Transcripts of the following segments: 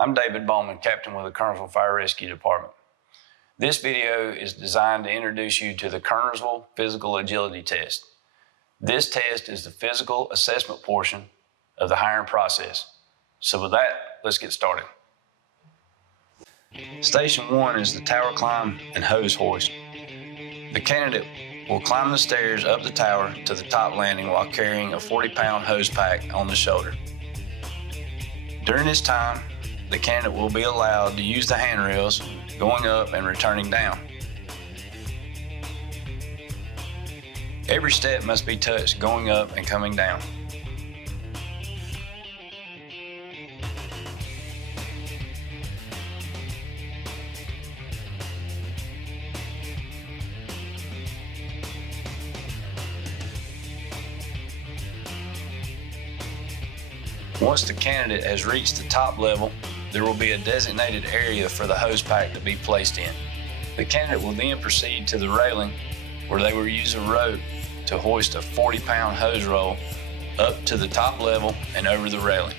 I'm David Bowman, Captain with the Kernersville Fire Rescue Department. This video is designed to introduce you to the Kernersville Physical Agility Test. This test is the physical assessment portion of the hiring process. So with that, let's get started. Station 1 is the tower climb and hose hoist. The candidate will climb the stairs up the tower to the top landing while carrying a 40-pound hose pack on the shoulder. During this time, the candidate will be allowed to use the handrails going up and returning down. Every step must be touched going up and coming down. Once the candidate has reached the top level, there will be a designated area for the hose pack to be placed in. The candidate will then proceed to the railing where they will use a rope to hoist a 40-pound hose roll up to the top level and over the railing.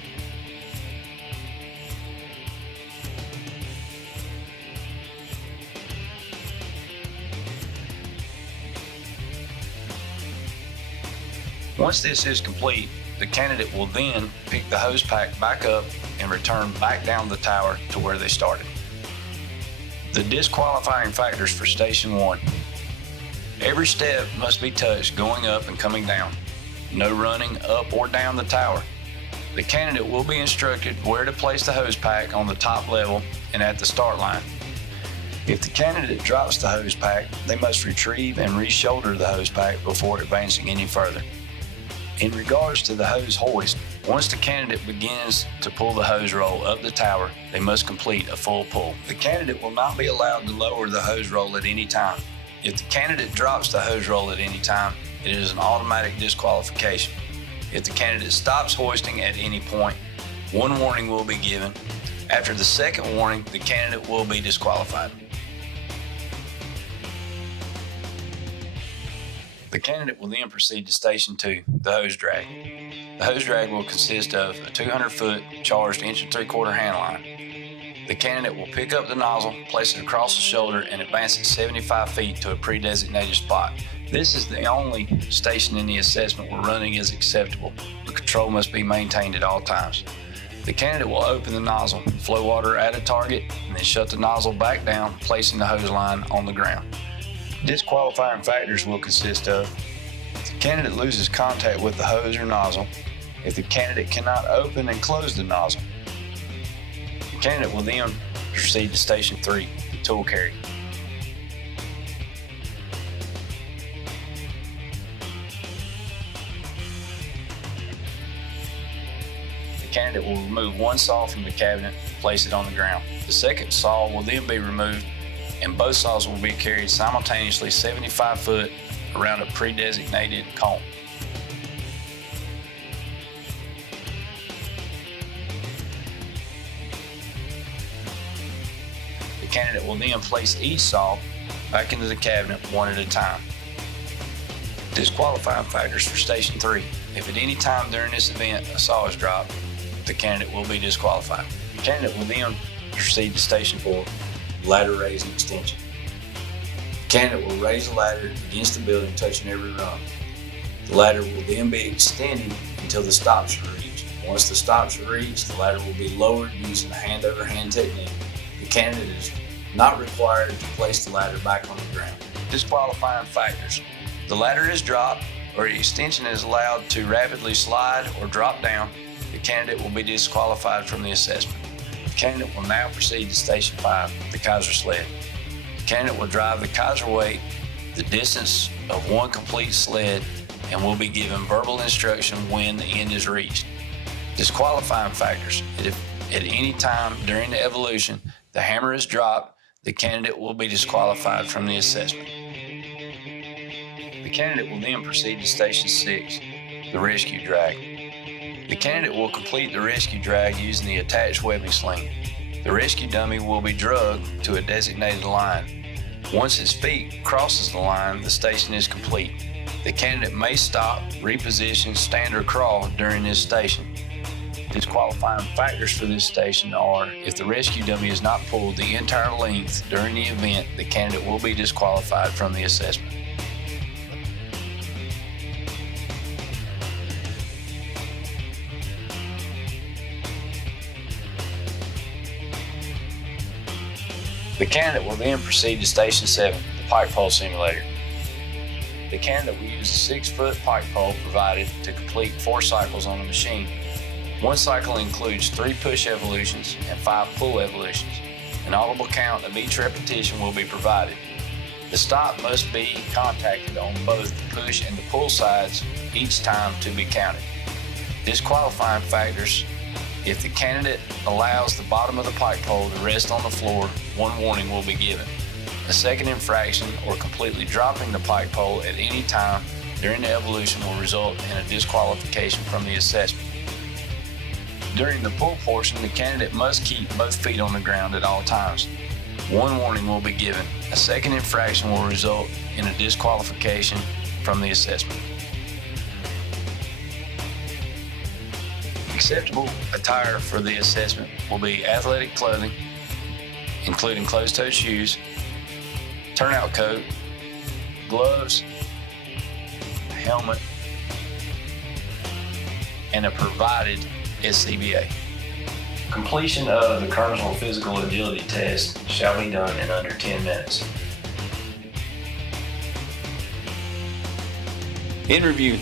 Once this is complete, the candidate will then pick the hose pack back up and return back down the tower to where they started. The disqualifying factors for Station 1. Every step must be touched going up and coming down. No running up or down the tower. The candidate will be instructed where to place the hose pack on the top level and at the start line. If the candidate drops the hose pack, they must retrieve and re-shoulder the hose pack before advancing any further. In regards to the hose hoist, once the candidate begins to pull the hose roll up the tower, they must complete a full pull. The candidate will not be allowed to lower the hose roll at any time. If the candidate drops the hose roll at any time, it is an automatic disqualification. If the candidate stops hoisting at any point, one warning will be given. After the second warning, the candidate will be disqualified. The candidate will then proceed to Station 2, the hose drag. The hose drag will consist of a 200-foot charged 1 3/4 hand line. The candidate will pick up the nozzle, place it across the shoulder, and advance it 75 feet to a pre-designated spot. This is the only station in the assessment where running is acceptable, but control must be maintained at all times. The candidate will open the nozzle, flow water at a target, and then shut the nozzle back down, placing the hose line on the ground. Disqualifying factors will consist of if the candidate loses contact with the hose or nozzle, if the candidate cannot open and close the nozzle. The candidate will then proceed to Station 3, the tool carry. The candidate will remove one saw from the cabinet and place it on the ground. The second saw will then be removed, and both saws will be carried simultaneously 75 foot around a pre-designated cone. The candidate will then place each saw back into the cabinet one at a time. Disqualifying factors for Station 3. If at any time during this event a saw is dropped, the candidate will be disqualified. The candidate will then proceed to Station 4, ladder raise and extension. The candidate will raise the ladder against the building, touching every rung. The ladder will then be extended until the stops are reached. Once the stops are reached, the ladder will be lowered using the hand-over-hand technique. The candidate is not required to place the ladder back on the ground. Disqualifying factors. The ladder is dropped or the extension is allowed to rapidly slide or drop down, the candidate will be disqualified from the assessment. The candidate will now proceed to Station 5, the Kaiser sled. The candidate will drive the Kaiser weight the distance of one complete sled and will be given verbal instruction when the end is reached. Disqualifying factors. If at any time during the evolution the hammer is dropped, the candidate will be disqualified from the assessment. The candidate will then proceed to Station 6, the rescue drag. The candidate will complete the rescue drag using the attached webbing sling. The rescue dummy will be drugged to a designated line. Once his feet crosses the line, the station is complete. The candidate may stop, reposition, stand, or crawl during this station. Disqualifying factors for this station are if the rescue dummy is not pulled the entire length during the event, the candidate will be disqualified from the assessment. The candidate will then proceed to Station 7, the pike pole simulator. The candidate will use a 6-foot pike pole provided to complete 4 cycles on the machine. One cycle includes 3 push evolutions and 5 pull evolutions. An audible count of each repetition will be provided. The stop must be contacted on both the push and the pull sides each time to be counted. Disqualifying factors: if the candidate allows the bottom of the pike pole to rest on the floor, 1 warning will be given. A second infraction or completely dropping the pike pole at any time during the evolution will result in a disqualification from the assessment. During the pull portion, the candidate must keep both feet on the ground at all times. 1 warning will be given. A second infraction will result in a disqualification from the assessment. Acceptable attire for the assessment will be athletic clothing, including closed-toed shoes, turnout coat, gloves, a helmet, and a provided SCBA. Completion of the Kernersville physical agility test shall be done in under 10 minutes. In review: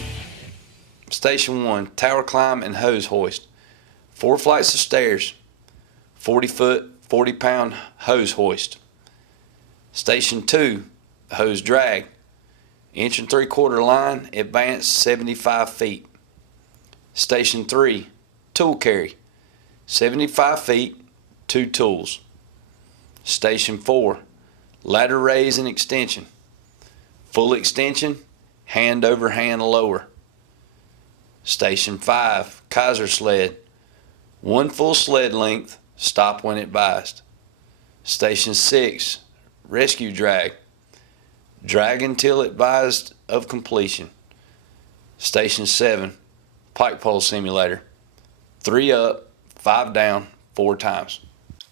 Station 1, tower climb and hose hoist. 4 flights of stairs, 40-foot, 40-pound hose hoist. Station 2, hose drag. 1 3/4 line, advance 75 feet. Station 3, tool carry. 75 feet, 2 tools. Station 4, ladder raise and extension. Full extension, hand over hand lower. Station 5, Kaiser sled. 1 full sled length, stop when advised. Station 6, rescue drag. Drag until advised of completion. Station 7, pike pole simulator. 3 up, 5 down, 4 times.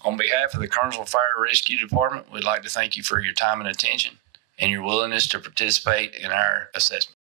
On behalf of the Kernersville Fire Rescue Department, we'd like to thank you for your time and attention and your willingness to participate in our assessment.